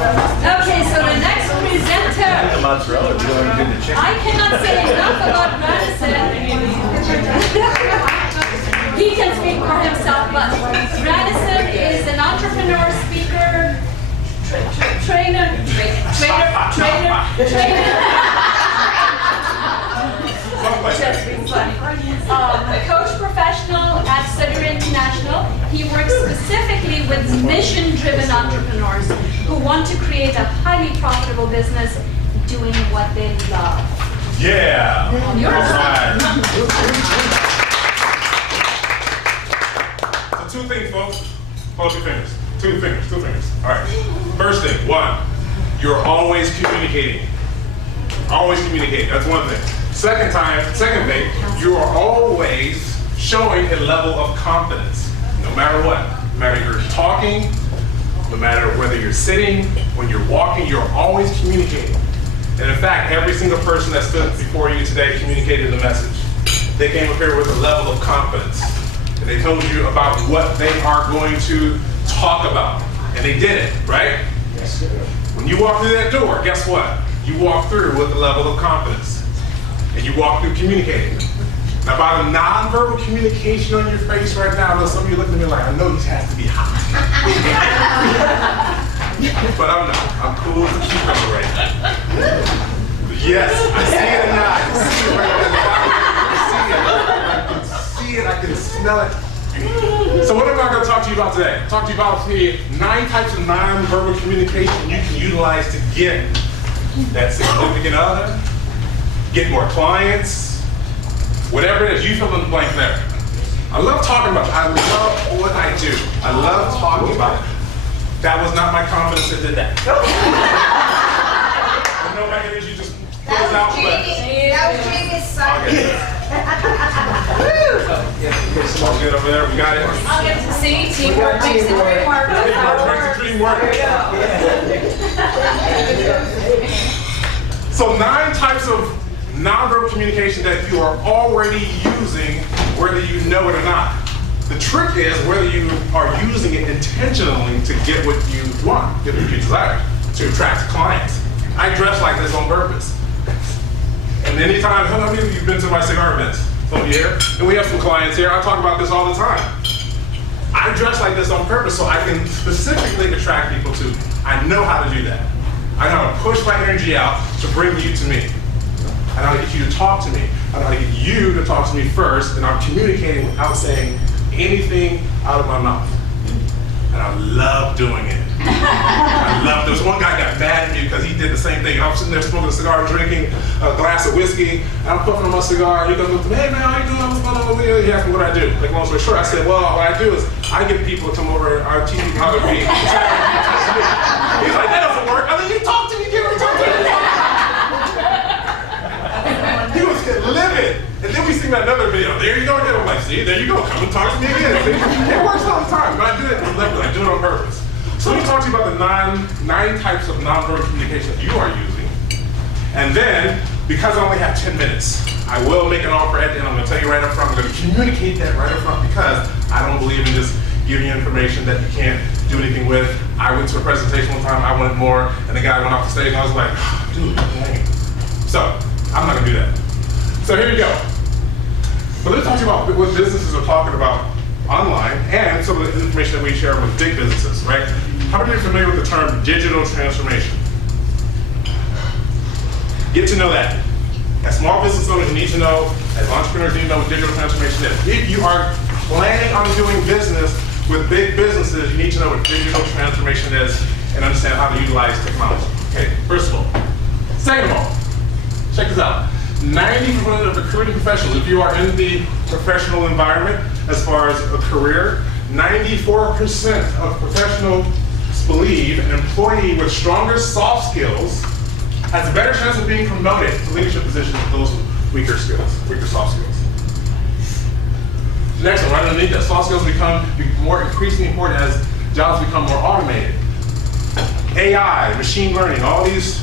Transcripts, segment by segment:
Okay, so the next presenter. The mozzarella, you want to do the chicken? I cannot say enough about Granison. He can speak for himself, but Granison is an entrepreneur, speaker, trainer. Just being funny. Coach professional at Seduire International. He works specifically with mission-driven entrepreneurs who want to create a highly profitable business doing what they love. Yeah. Yours. All right. So two things, folks. Hold up your fingers. Two fingers. All right. First thing, one, you're always communicating. Always communicating. That's one thing. Second thing, you are always showing a level of confidence, no matter what. No matter you're talking, no matter whether you're sitting, when you're walking, you're always communicating. And in fact, every single person that stood before you today communicated the message. They came up here with a level of confidence. And they told you about what they are going to talk about. And they did it, right? Yes, sir. When you walk through that door, guess what? You walk through with a level of confidence. And you walk through communicating. Now, by the nonverbal communication on your face right now, there's some of you looking at me like, I know this has to be hot. But I'm not. I'm cool as a cucumber right now. Yes, I see it in the eye. I see it right there. I see it. I can smell it. So what am I going to talk to you about today? Talk to you about the 9 types of nonverbal communication you can utilize to get that significant other, get more clients, whatever it is, you fill in the blank there. I love talking about it. I love what I do. I love talking about it. That was not my confidence that did that. I know my energy just goes out. That was Jamie's son. All good over there, we got it. I'll get to see teamwork makes the dream work. Teamwork makes the dream work. So 9 types of nonverbal communication that you are already using, whether you know it or not. The trick is whether you are using it intentionally to get what you want, get what you desire, to attract clients. I dress like this on purpose. And anytime, how many of you have been to my cigar events? Some of you here? And we have some clients here, I talk about this all the time. I dress like this on purpose so I can specifically attract people to, I know how to do that. I know how to push my energy out to bring you to me. I know how to get you to talk to me. I know how to get you to talk to me first, and I'm communicating without saying anything out of my mouth. And I love doing it. I love this. One guy got mad at me because he did the same thing. I'm sitting there smoking a cigar, drinking a glass of whiskey, and I'm puffing on my cigar. He goes up to me, hey man, how you doing? What's going on with you? He asked me what I do. Like, long story short, I said, well, what I do is I get people to come over and I teach you how to be. He's like, that doesn't work. I mean, you talk to me, you talk to me. He was livid. And then we see another video. There you go again. I'm like, see, there you go. Come and talk to me again. It works all the time. But I do it deliberately. I do it on purpose. So let me talk to you about the 9 types of nonverbal communication that you are using. And then, because I only have 10 minutes, I will make an offer at the end. I'm going to tell you right up front. I'm going to communicate that right up front because I don't believe in just giving you information that you can't do anything with. I went to a presentation one time. I wanted more. And the guy went off the stage and I was like, oh, dude, dang. So I'm not going to do that. So here you go. But let's talk to you about what businesses are talking about online and some of the information that we share with big businesses, right? How many are familiar with the term digital transformation? Get to know that. As small business owners, you need to know, as entrepreneurs, you need to know what digital transformation is. If you are planning on doing business with big businesses, you need to know what digital transformation is and understand how to utilize technology. Okay, first of all. Second of all, check this out. 90% of recruiting professionals, if you are in the professional environment as far as a career, 94% of professionals believe an employee with stronger soft skills has a better chance of being promoted to leadership positions with those weaker soft skills. Next one, right underneath that, soft skills become more increasingly important as jobs become more automated. AI, machine learning, all these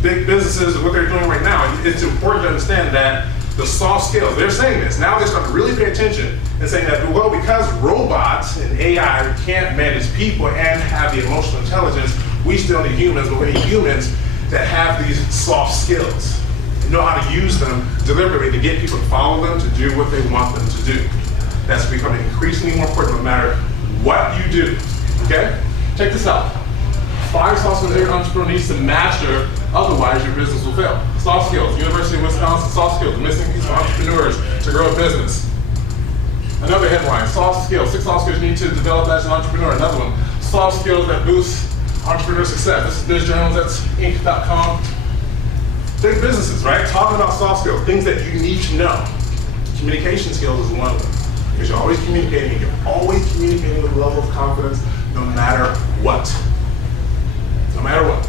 big businesses, what they're doing right now, it's important to understand that the soft skills, they're saying this, now they're starting to really pay attention and saying that, well, because robots and AI can't manage people and have the emotional intelligence, We still need humans, but we need humans that have these soft skills, know how to use them deliberately to get people to follow them, to do what they want them to do. That's becoming increasingly more important no matter what you do, okay? Check this out. 5 soft skills every entrepreneur needs to master, otherwise your business will fail. Soft skills, University of Wisconsin, soft skills, the missing piece for entrepreneurs to grow a business. Another headline, soft skills, 6 soft skills you need to develop as an entrepreneur. Another one, soft skills that boost entrepreneur success. This is Biz Jones, that's Inc.com. Big businesses, right? Talking about soft skills, things that you need to know. Communication skills is one of them. Because you're always communicating, and you're always communicating with a level of confidence no matter what. No matter what.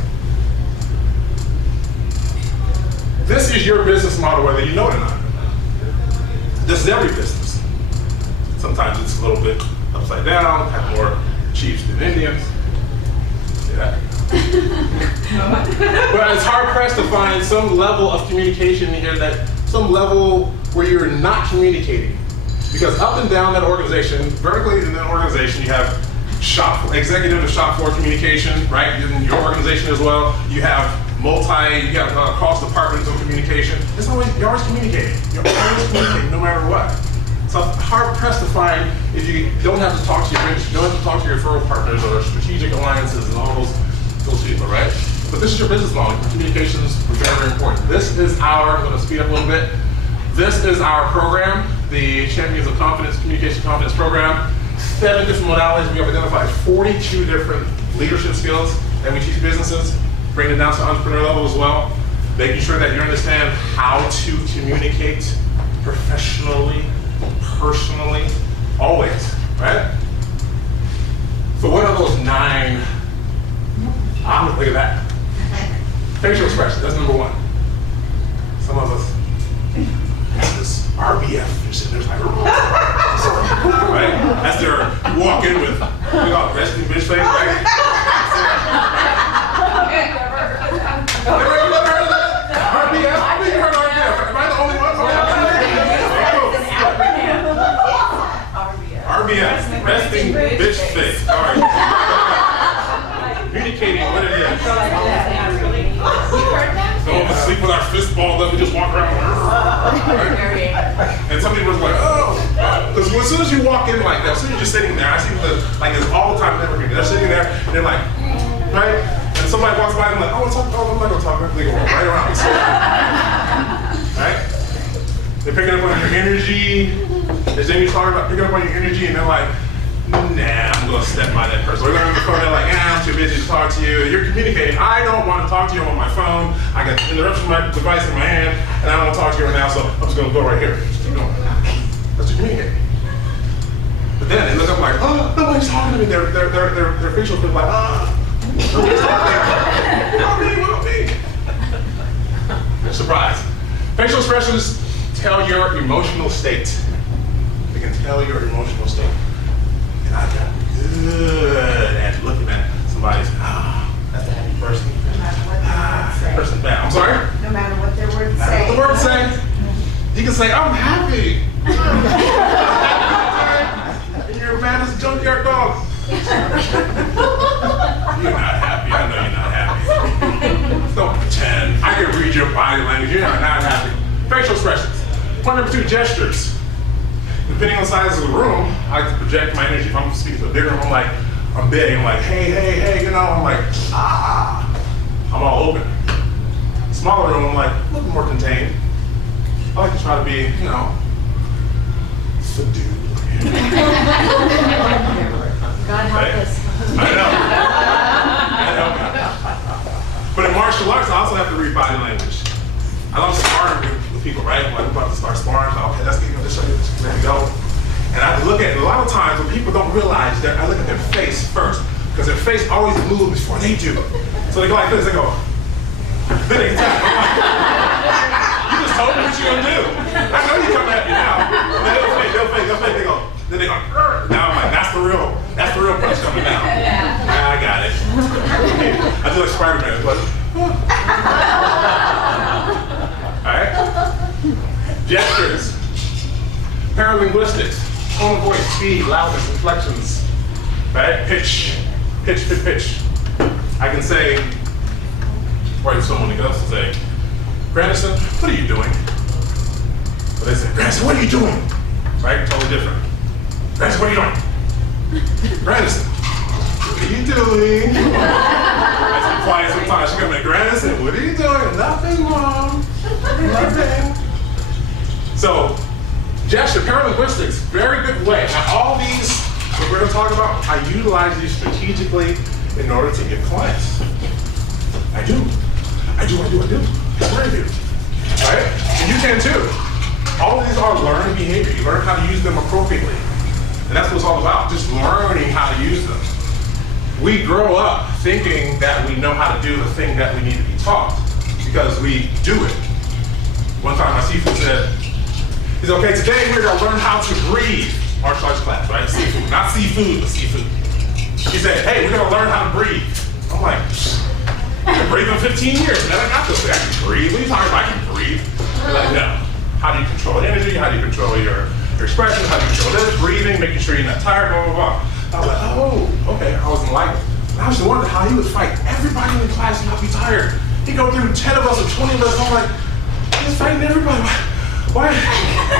This is your business model whether you know it or not. This is every business. Sometimes it's a little bit upside down, have more chiefs than Indians. See that? But it's hard pressed to find some level of communication in here, that some level where you're not communicating. Because up and down that organization, vertically in that organization, you have executive to shop floor communication, right? In your organization as well, you have cross departmental communication. You're always communicating. You're always communicating no matter what. So it's hard pressed to find if you don't have to talk to your vendors, you don't have to talk to your referral partners or strategic alliances and all those people, right? But this is your business model. Communications are very, very important. This is I'm going to speed up a little bit. This is our program, the Champions of Confidence, Communication Confidence Program. 7 different modalities. We have identified 42 different leadership skills that we teach businesses, bringing it down to entrepreneur level as well, making sure that you understand how to communicate professionally, personally, always, right? So what are those 9? Look at that. Facial expression, that's number 1. Some of us, this RBF, you're sitting there like, right? As they're walking with, we got resting bitch face, right? Never heard of that? RBF? I think you heard RBF. Am I the only one? RBF, resting bitch face. All right. Communicating what it is. Some of us sleep with our fist balled up and just walk around. And some people are like, oh. Because as soon as you walk in like that, as soon as you're sitting there, I see like this all the time, never hear. They're sitting there and they're like, right? And somebody walks by and I'm like, oh, I'm not gonna talk. They go right around. Right? They're picking up on your energy. As Jamie's talking about picking up on your energy, and they're like, nah, I'm gonna step by that person. Or they're on the phone, they're like, I'm too busy to talk to you. You're communicating. I don't want to talk to you. I'm on my phone. I got interruption from my device in my hand, and I don't want to talk to you right now, so I'm just gonna go right here. Just keep going. That's your communicating. But then they look up like, oh, nobody's talking to me. Their facial feels like, nobody's talking to me. You don't really want me. Surprise. Facial expressions tell your emotional state. They can tell your emotional state. And I've gotten good at looking at somebody's, that's a happy person. No matter what their words say. Person bad. I'm sorry? No matter what their words That's say. what the word say. You can say, I'm happy. And you're mad as a junkyard dog. You're not happy. I know you're not happy. Don't pretend. I can read your body language. You're not happy. Facial expressions. Point number 2, gestures. Depending on the size of the room, I like to project my energy. If I'm speaking to a bigger room, I'm big. I'm like, hey, you know, I'm like, I'm all open. Smaller room, I'm like, a little more contained. I like to try to be, you know, subdued. God help us. I know. But in martial arts, I also have to read body language. I love sparring with people, right? Like, I'm about to start sparring. I'm like, okay, let's get this, there we go. And I have to look at it. A lot of times when people don't realize that I look at their face first, because their face always moves before they do. So they go like this, they go, then they can tell. You just told me what you're gonna do. I know you're coming at me now. And then they'll fake, they go, then they go, now I'm like, that's the real punch coming down. I got it. I do like Spider-Man, but. Alright? Gestures. Paralinguistics. Tone of voice, speed, loudness, inflections. Right? Pitch. I can say, or if someone else will say, Granison, what are you doing? But they say, Granison, what are you doing? Right? Totally different. Granison, what are you doing? Granison, what are you doing? I be quiet sometimes. She come in, Granison, what are you doing? Nothing, Mom. Nothing. So, gesture, paralinguistics, very good way. Now, all these, what we're going to talk about, I utilize these strategically in order to get clients. I do. I swear I do. Right? And you can too. All of these are learned behavior. You learn how to use them appropriately. And that's what it's all about, just learning how to use them. We grow up thinking that we know how to do the thing that we need to be taught because we do it. One time my seafood said, he said, okay, today we're going to learn how to breathe. Martial arts class, right? Seafood. Not seafood, but seafood. He said, hey, we're going to learn how to breathe. I'm like, I've been breathing 15 years, man. I got this thing. I can breathe. What are you talking about? I can breathe. They're like, no. How do you control energy? How do you control your expression? How do you control this? Breathing, making sure you're not tired, blah, blah, blah. I was like, oh, okay. I was enlightened. And I was wondering how he would fight everybody in the class and not be tired. He'd go through 10 of us or 20 of us. I'm like, he's fighting everybody. Why?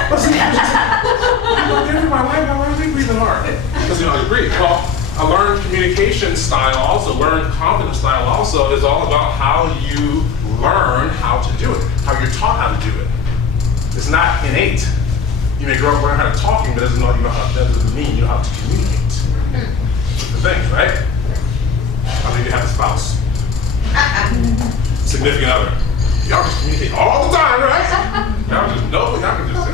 What's the everybody? Why are they breathing hard? Because you know how to breathe. Well, a learned communication style also, learned confidence style also is all about how you learn how to do it, how you're taught how to do it. It's not innate. You may grow up learning how to talking, but that doesn't mean you know how to communicate. The things, right? How many of you have a spouse? Significant other. Y'all just communicate all the time, right? Y'all just know, y'all can just say,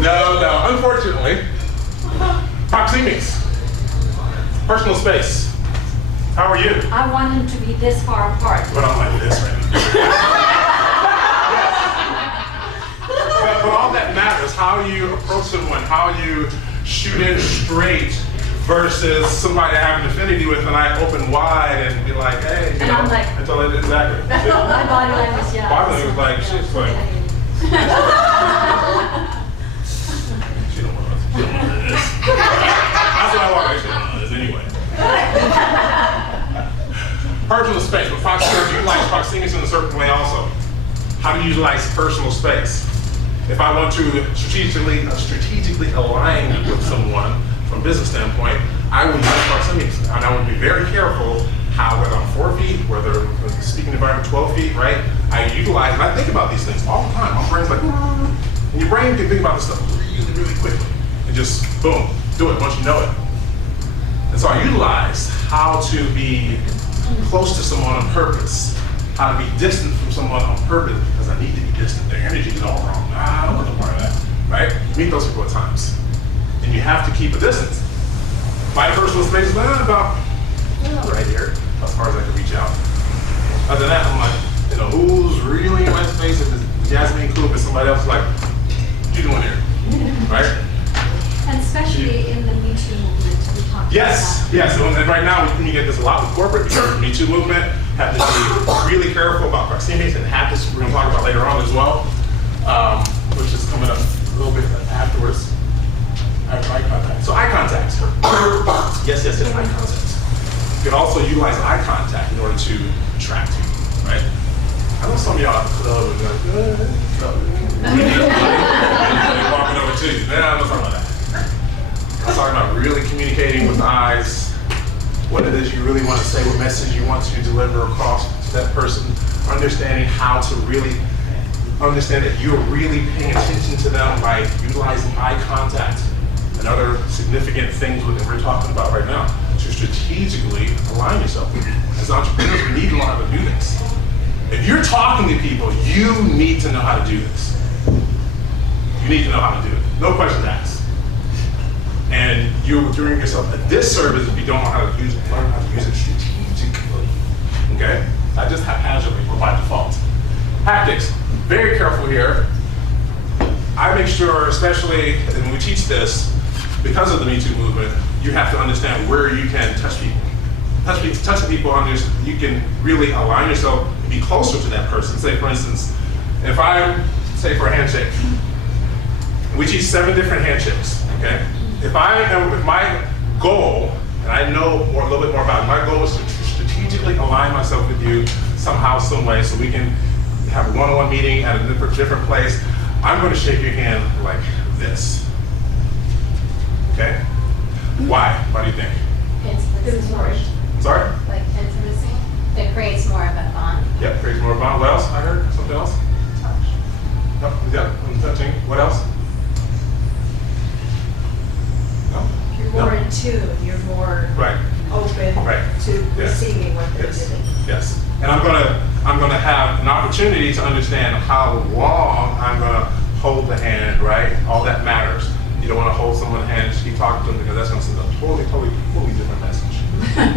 no. Unfortunately, proxemics, personal space. How are you? I want them to be this far apart. But I'm like this right now. But all that matters, how you approach someone, how you shoot in straight versus somebody I have an affinity with and I open wide and be like, hey, you and know, I'm like, until it exactly. My body language, yeah. Body language, like, she's like, she don't want this. That's what I want, she don't want this anyway. Personal space, but proximity, utilize proximity in a certain way also. How to utilize personal space. If I want to strategically align with someone from a business standpoint, I would use proximity. And I would be very careful how, whether I'm 4 feet, whether the speaking environment 12 feet, right? I utilize, and I think about these things all the time. My brain's like, and your brain can think about this stuff really, really quickly. And just, boom, do it once you know it. And so I utilize how to be close to someone on purpose, how to be distant from someone on purpose because I need to be distant. Their energy is all wrong. I don't want no part of that, right? You meet those people at times. And you have to keep a distance. My personal space is about right here, as far as I can reach out. Other than that, I'm like, you know, who's really in my space? If it's Jasmine cool, but somebody else is like, what you doing here? Right? And especially in the Me Too movement, we talk about Yes, that. yes. And right now, we get this a lot with corporate because of the Me Too movement. Have to be really careful about proximities and have this, we're going to talk about later on as well, which is coming up a little bit afterwards. Eye contact. So eye contact. Yes, eye contact. You can also utilize eye contact in order to attract people, right? I know some of y'all at the club and they're like, walking over to you. Nah, I'm not talking about that. I'm talking about really communicating with the eyes, what it is you really want to say, what message you want to deliver across to that person, understanding how to really understand that you're really paying attention to them by utilizing eye contact and other significant things that we're talking about right now to strategically align yourself. As entrepreneurs, we need to learn how to do this. If you're talking to people, you need to know how to do this. You need to know how to do it. No questions asked. And you're doing yourself a disservice if you don't know how to use it, learn how to use it strategically. Okay? Not just haphazardly or by default. Haptics, very careful here. I make sure, especially when we teach this, because of the Me Too movement, you have to understand where you can touch people. Touch people on this, you can really align yourself and be closer to that person. Say, for instance, if I say for a handshake, we teach 7 different handshakes, okay? If my goal, and and I know a little bit more about it. My goal is to strategically align myself with you somehow, some way, so we can have a one-on-one meeting at a different place. I'm going to shake your hand like this. Okay? Why? Why do you think? Sorry? Like intimacy. It creates more of a bond. Yep, creates more bond. What else? I heard something else. Yep, I'm touching. What else? No? You're more in tune, you're more Right. open Right. to Yes. receiving what they're Yes. giving. Yes. And I'm gonna have an opportunity to understand how long I'm gonna hold the hand, right? All that matters. You don't want to hold someone's hand and just keep talking to them, because that's going to send a totally different message. Right?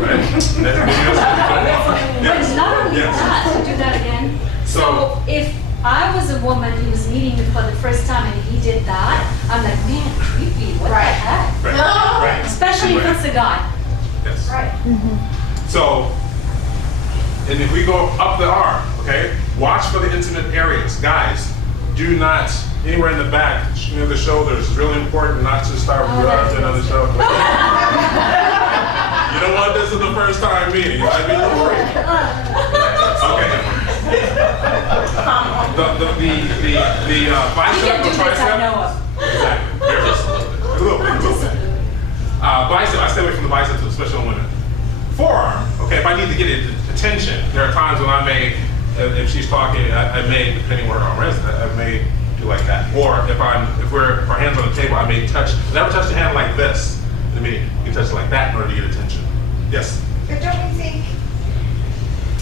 But not only Yes. that, do that again. So- So if I was a woman who was meeting him for the first time and he did that, I'm like, man, creepy, what the Right. heck? Right. Right. Especially if it's a guy. Yes. Right. So, and if we go up the arm, okay, watch for the intimate areas. Guys, do not, anywhere in the back, near the shoulders, it's really important not to start rubbing on the shoulder. You know what, this is the first time meeting, you might be a little worried. Okay. The bicep or tricep. Exactly, very a little bit. Bicep, I stay away from the biceps, especially on women. Forearm, okay, if I need to get attention, there are times when I may, if she's talking, I may, depending where her arm is, I may do like that. Or if our hands on the table, I may never touch the hand like this in the meeting. You can touch it like that in order to get attention. Yes? But don't we think,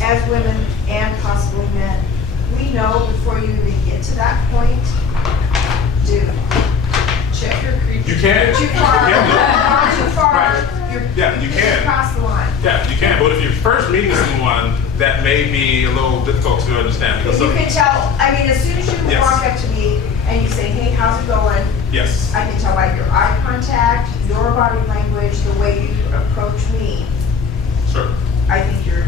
as women and possibly men, we know before you even get to that point, dude, check your creep. You can. Too far, You can do it. not too far. Right. Yeah, you can. Cross the line. Yeah, you can. But if you're first meeting someone, that may be a little difficult to understand. Because You can tell, I mean, as soon as you Yes. walk up to me and you say, hey, how's it going? yes. I can tell by your eye contact, your body language, the way you approach me. Sure. I think you're,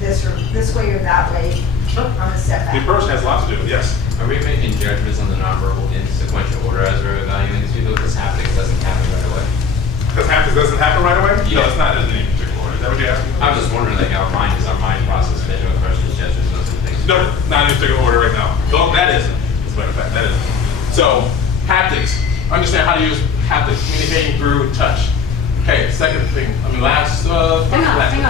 this way or that way, Sure. on a step The back. approach has a lot to do with it. Yes. Are we making judgments on the nonverbal in sequential order as we're evaluating these people? Because haptics doesn't happen right away. Because haptics doesn't happen right away? No, Yeah. it's not in any particular order. Is that what you're asking? I was just wondering, like, our mind process, visual expressions, gestures, those are things. No, not in any particular order right now. No, that isn't. As a matter of fact, that isn't. So, haptics. Understand how to use haptics, communicating through touch. Okay, second thing. Hang on.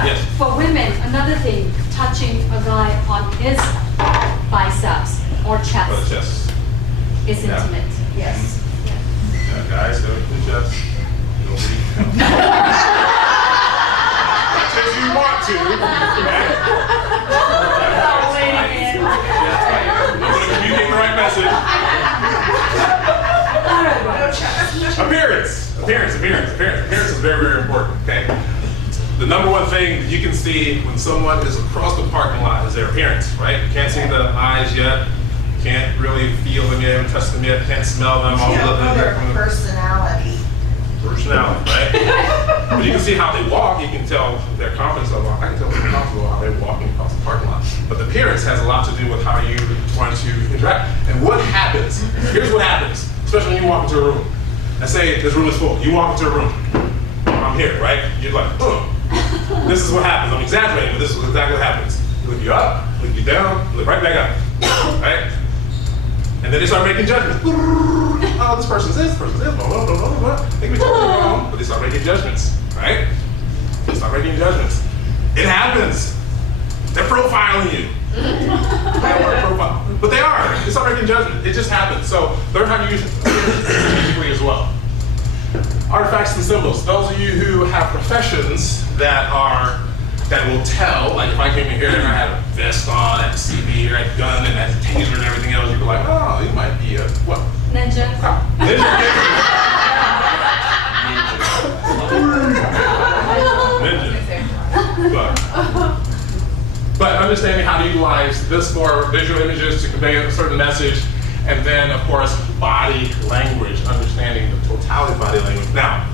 Yes. For women, another thing, touching a guy on his biceps or For the chest chest. is Yeah. intimate. Yes. Yeah, guys, go to the chest. Nobody. Touch as you want to. Okay? I'm going to communicate the right message. No chest. Appearance is very, very important, okay? The number one thing that you can see when someone is across the parking lot is their appearance, right? You can't see the eyes yet, can't really feel them yet, haven't touched them yet, can't smell them, all You don't know of their them. personality. Personality, right? But you can see how they walk, you can tell their confidence level. I can tell they're comfortable how they're walking across the parking lot. But the appearance has a lot to do with how you want to interact. And what happens, here's what happens, especially when you walk into a room. Let's say this room is full, you walk into a room, I'm here, right? You're like, oh, this is what happens. I'm exaggerating, but this is exactly what happens. You look you up, look you down, look right back up, right? And then they start making judgments. Oh, this person's this, blah, blah, blah, blah, blah. They can be totally wrong, but they start making judgments, right? They start making judgments. It happens. They're profiling you. That word, profile. But they are. They start making judgments. It just happens. So learn how to use it strategically as well. Artifacts and symbols. Those of you who have professions that will tell, like if I came in here and I had a vest on, I had a CB, or I had a gun, and I had a taser and everything else, you'd be like, oh, you might be a, what? Ninja. Ninja. But understanding how to utilize this for visual images to convey a certain message, and then of course body language, understanding the totality of body language. Now,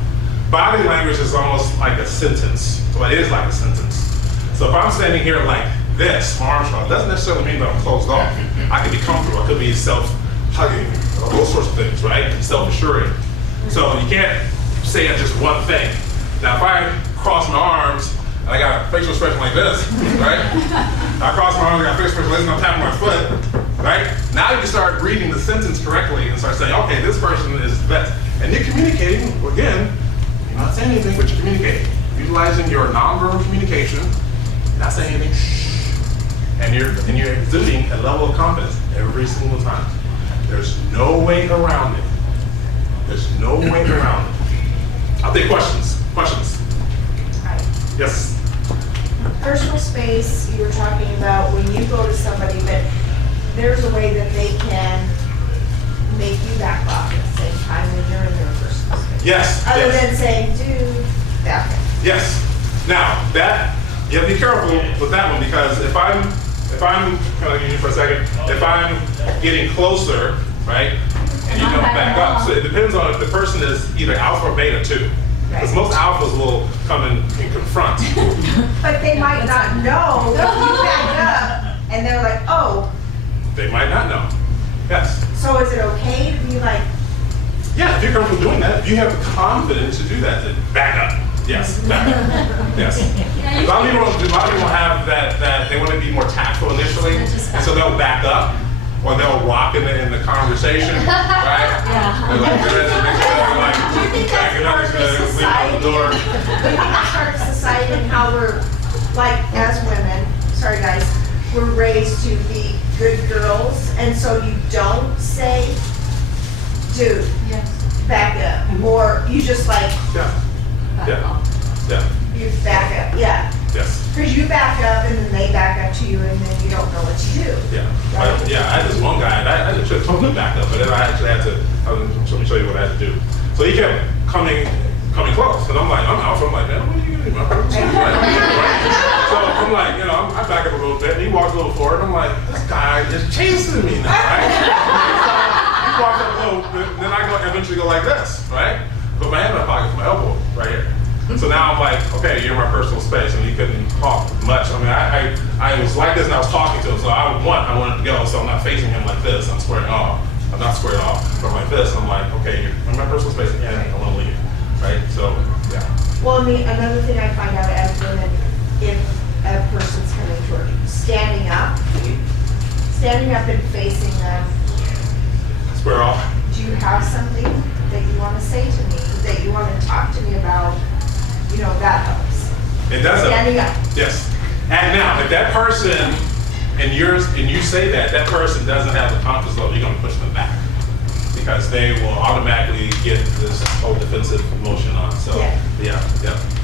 body language is almost like a sentence. So it is like a sentence. So if I'm standing here like this, my arms crossed, doesn't necessarily mean that I'm closed off. I could be comfortable. I could be self-hugging, all those sorts of things, right? Self-assuring. So you can't say just one thing. Now, if I cross my arms and I got a facial expression like this, right? I cross my arms, I got a facial expression like this, and I'm tapping my foot, right? Now you can start reading the sentence correctly and start saying, okay, this person is this. And you're communicating, again, you're not saying anything, but you're communicating. Utilizing your nonverbal communication, not saying anything, and you're exuding a level of confidence every single time. There's no way around it. There's no way around it. I'll take questions. Questions? Right. Yes. Personal space, you were talking about when you go to somebody, but there's a way that they can make you back off at the same time when you're in their personal space. Yes. Other yes. than saying, dude, back up. Yes. Now that you have to be careful with that one, because if I'm kind of use you for a second, if I'm getting closer, right, and you don't back up, so it depends on if the person is either alpha or beta too. Because most alphas will come and confront. But they might not know that you back up, and they're like, oh. They might not know. Yes. So is it okay to be like, Yeah, if you're comfortable doing that, if you have the confidence to do that, then back up. Yes, back up. Yes. A lot of people have that they want to be more tactful initially, and so they'll back up, or they'll rock in the conversation, right? They're like, do you think that's part of society? Do you think that's part of society and how we're, like, as women, sorry guys, we're raised to be good girls, and so you don't say, dude, back up, or you just like, you back up, Yes. Because you back up and then they back up to you and then you don't know what to do. Yeah. Right? I had this one guy, I should have totally backed up, but then I actually had to, let me show you what I had to do. So he kept coming close, and I'm like, I'm out, so I'm like, man, what are you gonna do, my friend? So I'm like, I back up a little bit, and he walks a little forward, and I'm like, this guy is chasing me now, right? So he walks up a little bit, and then I eventually go like this, right? Put my hand in my pocket, my elbow right here. So now I'm like, okay, you're in my personal space, and he couldn't talk much. I mean, I was like this, and I was talking to him, so I wanted to go, so I'm not facing him like this. I'm squaring off. I'm not squared off, but like this. I'm like, okay, you're in my personal space, and I want to leave, right? So, yeah. Well, another thing I find out as women, if a person's coming toward you, standing up and facing them, Square off. do you have something that you want to say to me, that you want to talk to me about? That helps. It does. Standing up. Yes. And now, if that person and you say that person doesn't have the confidence level, you're going to push them back, because they will automatically get this whole defensive motion on. So, yeah.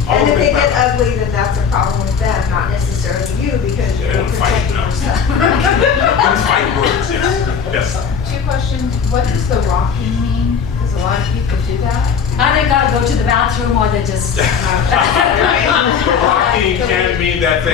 And if they get ugly, then that's a problem with them, not necessarily you, because you're protecting yourself. Fight words, yes. Two questions. What does the rocking mean? Because a lot of people do that. They gotta go to the bathroom, or they just. The rocking can mean that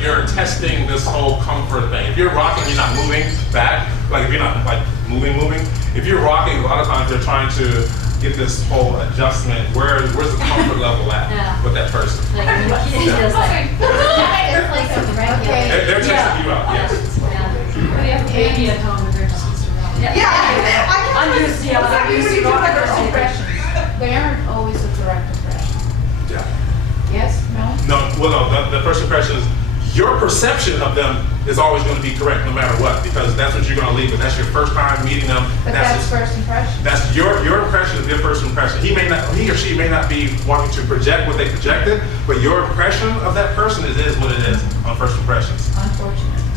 you're testing this whole comfort thing. If you're rocking, you're not moving back. Like if you're not like moving. If you're rocking, a lot of times they're trying to get this whole adjustment. Where's the comfort level at with that person? Like when the kid does like. It's like a regular. They're testing you out. Yes. We have a baby at home and they're just used to rocking. I'm used to rock First impressions. They aren't always the correct impression. Yeah. Yes? No? No. The first impression is your perception of them is always going to be correct no matter what, because that's what you're going to leave with. That's your first time meeting them. But that's first impression. That's your impression of their first impression. He or she may not be wanting to project what they projected, but your impression of that person is what it is on first impressions.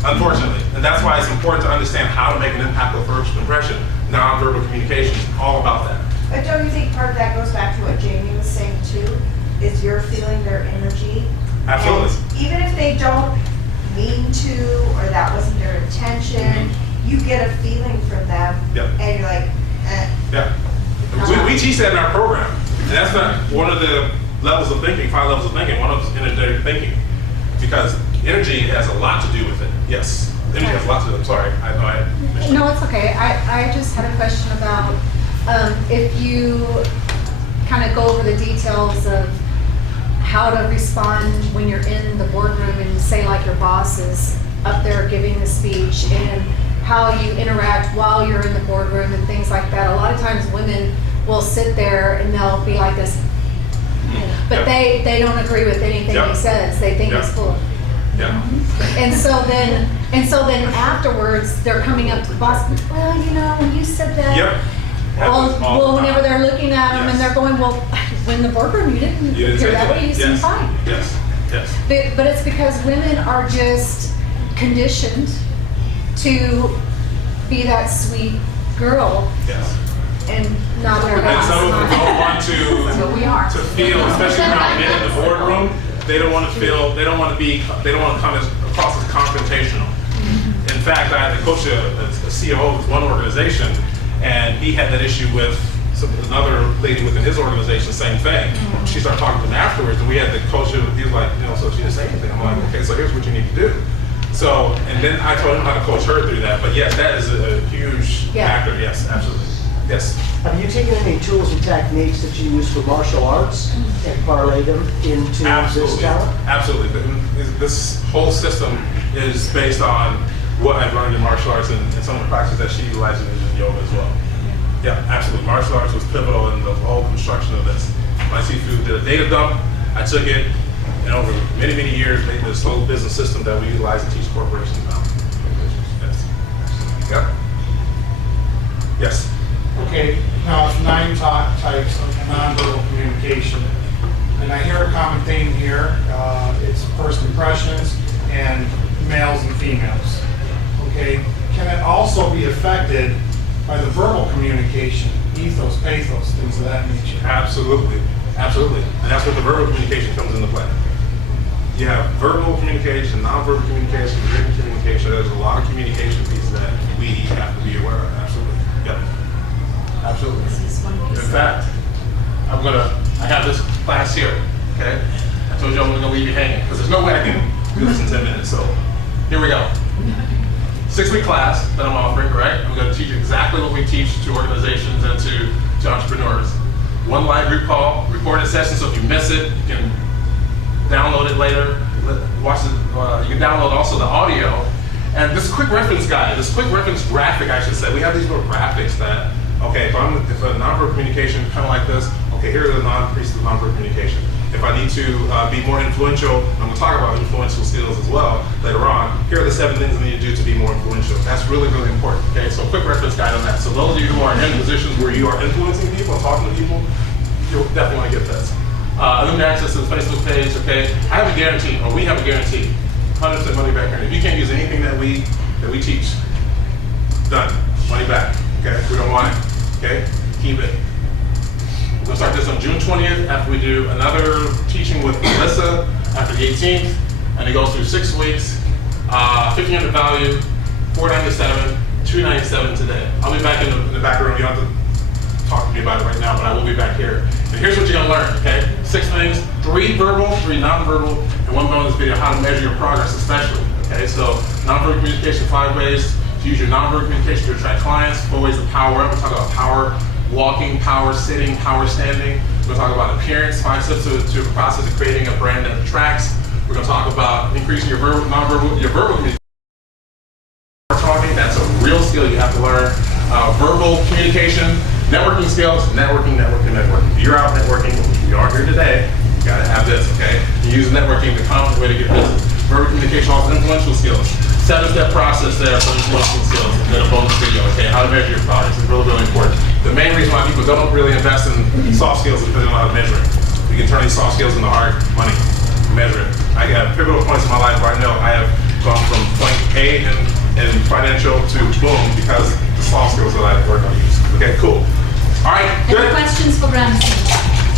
Unfortunately. And that's why it's important to understand how to make an impact with first impression. Non-verbal communication is all about that. But don't you think part of that goes back to what Jamie was saying too? Is you're feeling their energy? Absolutely. And even if they don't mean to, or that wasn't their intention, you get a feeling from them, and you're like, eh. Yeah. We teach that in our program, and that's not one of the levels of thinking, 5 levels of thinking. One of them is energetic thinking, because energy has a lot to do with it. Yes, energy has a lot to do. I'm sorry, I know I had. No, it's okay. I just had a question about if you kind of go over the details of how to respond when you're in the boardroom and say like your boss is up there giving the speech, and how you interact while you're in the boardroom and things like that. A lot of times women will sit there and they'll be like this, But Yeah. they don't agree with anything Yeah. he says. They think Yeah. he's full of. Yeah. And so then afterwards, they're coming up to the boss, well, you know, when you said that. Yep. Happens all the Well, whenever time. they're looking at them and Yes. they're going, well, when the boardroom, you didn't You didn't appear say that way, you that. seemed Yes. fine. Yes. Yes. But it's because women are just conditioned to be that sweet girl Yes. and not wear And some of them don't want So we are. to feel, especially around men in the boardroom, they don't want to feel, they don't want to come across as confrontational. In fact, I had to coach a COO of one organization, and he had that issue with another lady within his organization, same thing. She started talking to him afterwards, and we had to coach her. He was like, you know, so she didn't say anything. I'm like, okay, so here's what you need to do. So, and then I told him how to coach her through that. But yes, that is a huge factor. Yes, absolutely. Yes. Have you taken any tools and techniques that you use for martial arts and parlay them into this talent? Absolutely. This whole system is based on what I've learned in martial arts and some of the practices that she utilizes in yoga as well. Yeah, absolutely. Martial arts was pivotal in the whole construction of this. My seafood did a data dump. I took it, and over many, many years, made this whole business system that we utilize to teach corporations now. Yes. Yep. Yes. Okay, now it's 9 types of nonverbal communication. And I hear a common theme here. It's first impressions and males and females. Okay, can it also be affected by the verbal communication, ethos, pathos, things of that nature? Absolutely. Absolutely. And that's where the verbal communication comes into play. You have verbal communication, nonverbal communication, written communication. There's a lot of communication pieces that we have to be aware of. Absolutely. Yep. Absolutely. In fact, I have this class here, okay? I told you I'm gonna leave you hanging, because there's no way I can do this in 10 minutes, so here we go. 6-week class that I'm offering, right? I'm gonna teach you exactly what we teach to organizations and to entrepreneurs. 1 live group call, recorded session, so if you miss it, you can download it later, watch it, you can download also the audio. And this quick reference guide, this quick reference graphic, I should say, we have these little graphics that, okay, if a nonverbal communication kind of like this, okay, here are the pieces of nonverbal communication. If I need to be more influential, I'm going to talk about influential skills as well later on. Here are the 7 things I need to do to be more influential. That's really, really important. Okay, so a quick reference guide on that. So those of you who are in positions where you are influencing people and talking to people, you'll definitely want to get this. Limited access to the Facebook page. Okay, I have a guarantee, or we have a guarantee, 100% money back guarantee. If you can't use anything that we teach, done, money back. Okay, we don't want it. Okay, keep it. We're gonna start this on June 20th after we do another teaching with Melissa after the 18th, and it goes through 6 weeks. 1,500 value, $497, $297 today. I'll be back in the back room. You don't have to talk to me about it right now, but I will be back here. And here's what you're gonna learn, okay? 6 things, 3 verbal, 3 nonverbal, and 1 bonus video how to measure your progress, especially. Okay, so nonverbal communication, 5 ways to use your nonverbal communication to attract clients, 4 ways to power up. We'll talk about power walking, power sitting, power standing. We're gonna talk about appearance, 5 steps to the process of creating a brand that attracts. We're gonna talk about increasing your verbal communication. Talking, that's a real skill you have to learn. Verbal communication, networking skills, networking. If you're out networking, which we are here today, you gotta have this, okay? You use networking to come way to get business. Verbal communication, also influential skills. 7-step process there for influential skills, and then a bonus video, okay? How to measure your products is really, really important. The main reason why people don't really invest in soft skills is because they don't know how to measure it. We can turn these soft skills into hard money, measure it. I have pivotal points in my life where I know I have gone from point A in financial to boom because the soft skills that I've learned how to use. Okay, cool. All right, good. Any questions for Granison?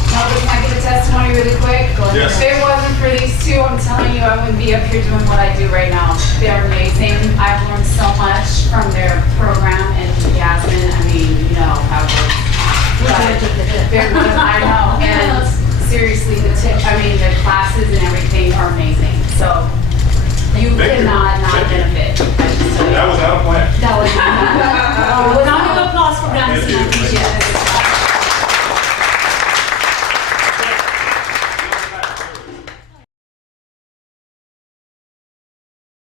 No, but can I give a testimony really quick? Go ahead. Yes. If it wasn't for these 2, I'm telling you, I wouldn't be up here doing what I do right now. They're amazing. I've learned so much from